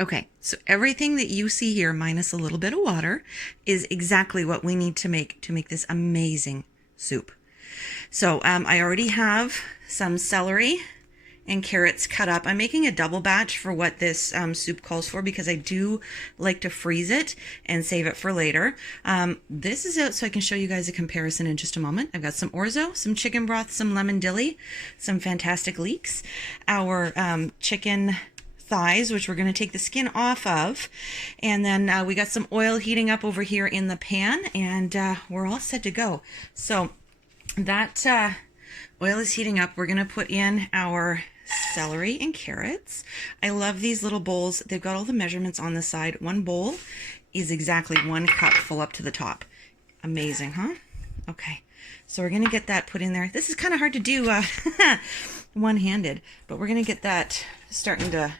Okay, so everything that you see here, minus a little bit of water, is exactly what we need to make this amazing soup. So I already have some celery and carrots cut up. I'm making a double batch for what this soup calls for because I do like to freeze it and save it for later. This is out so I can show you guys a comparison in just a moment. I've got some orzo, some chicken broth, some lemon dilly, some fantastic leeks, our chicken thighs, which we're going to take the skin off of, and then we got some oil heating up over here in the pan, and we're all set to go. So that oil is heating up. We're going to put in our celery and carrots. I love these little bowls. They've got all the measurements on the side. One bowl is exactly 1 cup full up to the top. Amazing, huh? Okay, so we're going to get that put in there. This is kind of hard to do one-handed, but we're going to get that starting to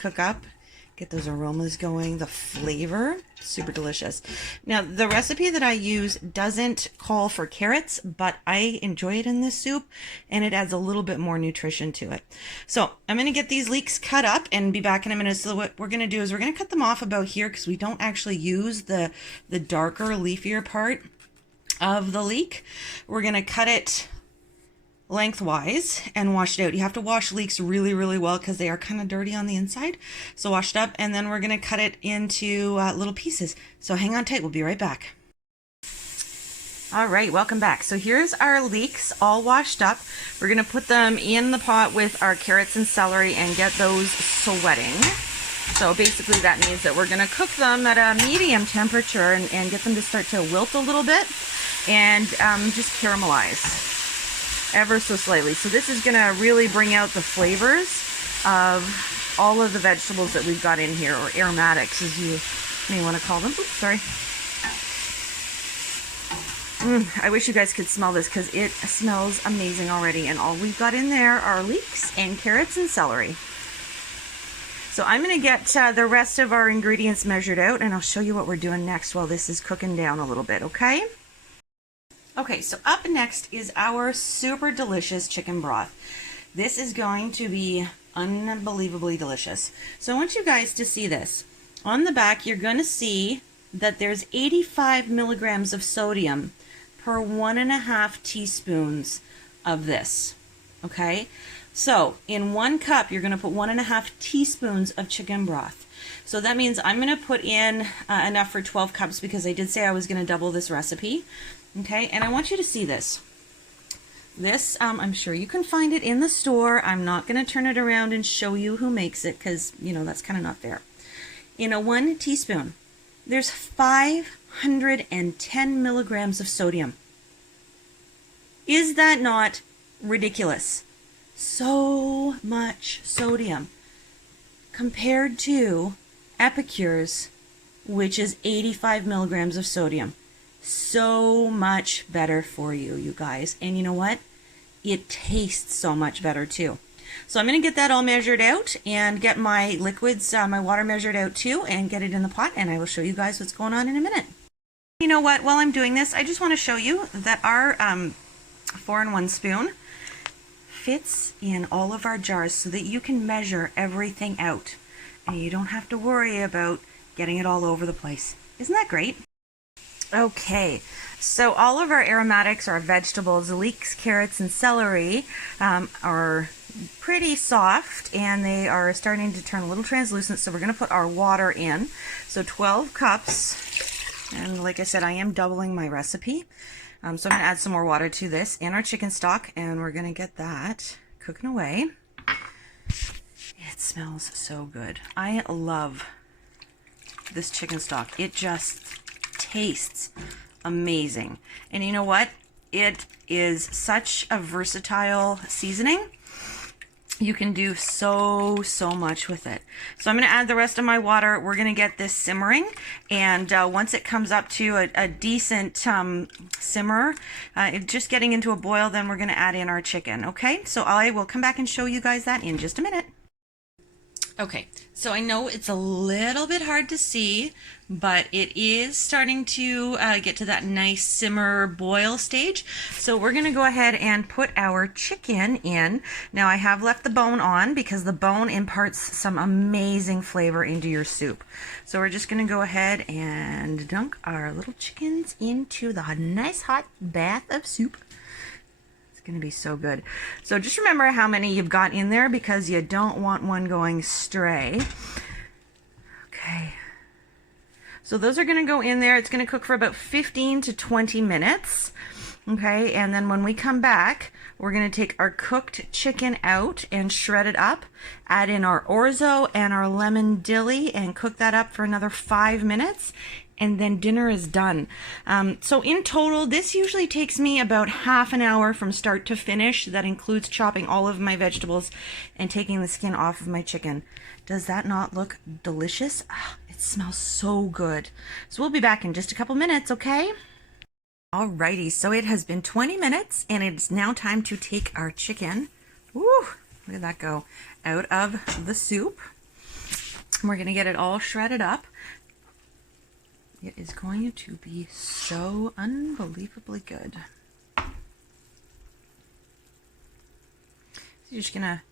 cook up, get those aromas going, the flavor, super delicious. Now, the recipe that I use doesn't call for carrots, but I enjoy it in this soup, and it adds a little bit more nutrition to it. So I'm going to get these leeks cut up and be back in a minute. So what we're going to do is we're going to cut them off about here because we don't actually use the darker, leafier part of the leek. We're going to cut it lengthwise and wash it out. You have to wash leeks really, really well because they are kind of dirty on the inside. So wash it up, and then we're going to cut it into little pieces. So hang on tight. We'll be right back. All right, welcome back. So here's our leeks all washed up. We're going to put them in the pot with our carrots and celery and get those sweating. So basically that means that we're going to cook them at a medium temperature and get them to start to wilt a little bit and just caramelize ever so slightly. So this is going to really bring out the flavors of all of the vegetables that we've got in here, or aromatics as you may want to call them. Oops, sorry. I wish you guys could smell this because it smells amazing already, and all we've got in there are leeks and carrots and celery. So I'm going to get the rest of our ingredients measured out, and I'll show you what we're doing next while this is cooking down a little bit, okay? Okay, so up next is our super delicious chicken broth. This is going to be unbelievably delicious. So I want you guys to see this. On the back, you're going to see that there's 85 milligrams of sodium per 1.5 teaspoons of this. Okay, so in 1 cup, you're going to put 1.5 teaspoons of chicken broth. So that means I'm going to put in enough for 12 cups because I did say I was going to double this recipe. Okay, and I want you to see this. This, I'm sure you can find it in the store. I'm not going to turn it around and show you who makes it because, you know, that's kind of not fair. In a 1 teaspoon, there's 510 milligrams of sodium. Is that not ridiculous? So much sodium compared to Epicure's, which is 85 milligrams of sodium. So much better for you, you guys. And you know what? It tastes so much better too. So I'm going to get that all measured out and get my liquids, my water measured out too, and get it in the pot, and I will show you guys what's going on in a minute. You know what? While I'm doing this, I just want to show you that our 4-in-1 spoon fits in all of our jars so that you can measure everything out and you don't have to worry about getting it all over the place. Isn't that great? Okay, so all of our aromatics, our vegetables, leeks, carrots, and celery are pretty soft, and they are starting to turn a little translucent, so we're going to put our water in. So 12 cups, and like I said, I am doubling my recipe. So I'm going to add some more water to this and our chicken stock, and we're going to get that cooking away. It smells so good. I love this chicken stock. It just tastes amazing. And you know what? It is such a versatile seasoning. You can do so much with it. So I'm going to add the rest of my water. We're going to get this simmering, and once it comes up to a decent simmer, just getting into a boil, then we're going to add in our chicken. Okay, so I will come back and show you guys that in just a minute. Okay, so I know it's a little bit hard to see, but it is starting to get to that nice simmer boil stage. So we're gonna go ahead and put our chicken in. Now I have left the bone on because the bone imparts some amazing flavor into your soup. So we're just gonna go ahead and dunk our little chickens into the nice hot bath of soup. Gonna be so good. So just remember how many you've got in there because you don't want one going stray. Okay. So those are gonna go in there. It's gonna cook for about 15 to 20 minutes. Okay, and then when we come back, we're gonna take our cooked chicken out and shred it up, add in our orzo and our lemon dilly and cook that up for another 5 minutes. And then dinner is done. So in total, this usually takes me about half an hour from start to finish. That includes chopping all of my vegetables and taking the skin off of my chicken. Does that not look delicious? Oh, it smells so good. So we'll be back in just a couple minutes, okay? Alrighty, so it has been 20 minutes and it's now time to take our chicken, woo, look at that go, out of the soup. We're gonna get it all shredded up. It is going to be so unbelievably good. So you're just gonna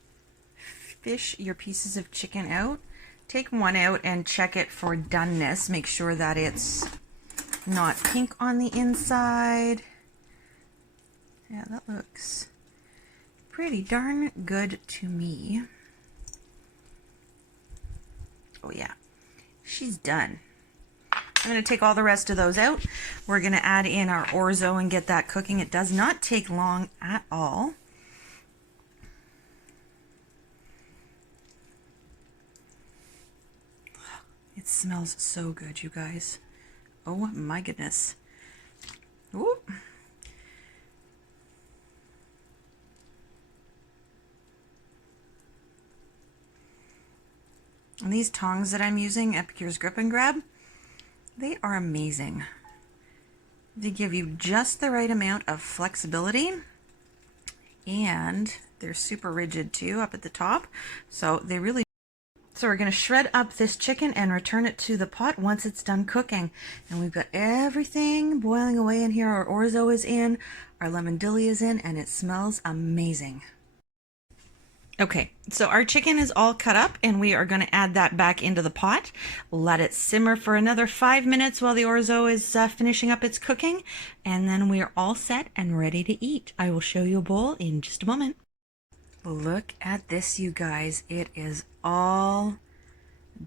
fish your pieces of chicken out. Take one out and check it for doneness. Make sure that it's not pink on the inside. Yeah, that looks pretty darn good to me. Oh yeah, she's done. I'm going to take all the rest of those out. We're going to add in our orzo and get that cooking. It does not take long at all. It smells so good, you guys. Oh my goodness. Ooh. And these tongs that I'm using, Epicure's Grip and Grab, they are amazing. They give you just the right amount of flexibility, and they're super rigid too up at the top. So they really. So we're going to shred up this chicken and return it to the pot once it's done cooking. And we've got everything boiling away in here. Our orzo is in, our lemon dilly is in, and it smells amazing. Okay, so our chicken is all cut up and we are going to add that back into the pot. Let it simmer for another 5 minutes while the orzo is finishing up its cooking. And then we are all set and ready to eat. I will show you a bowl in just a moment. Look at this, you guys. It is all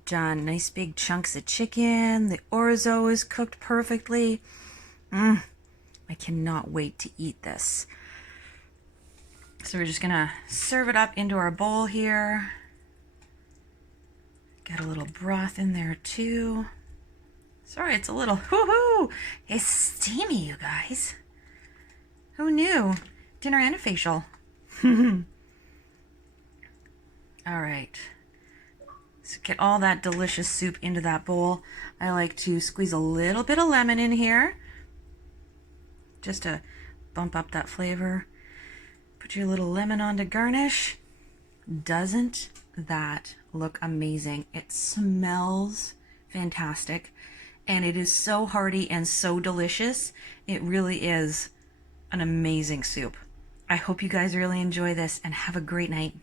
done. Nice big chunks of chicken. The orzo is cooked perfectly. I cannot wait to eat this. So we're just gonna serve it up into our bowl here. Get a little broth in there too. Sorry, it's a little, woohoo! It's steamy, you guys. Who knew? Dinner and a facial. All right. So get all that delicious soup into that bowl. I like to squeeze a little bit of lemon in here, just to bump up that flavor. Put your little lemon on to garnish. Doesn't that look amazing? It smells fantastic, and it is so hearty and so delicious. It really is an amazing soup. I hope you guys really enjoy this and have a great night.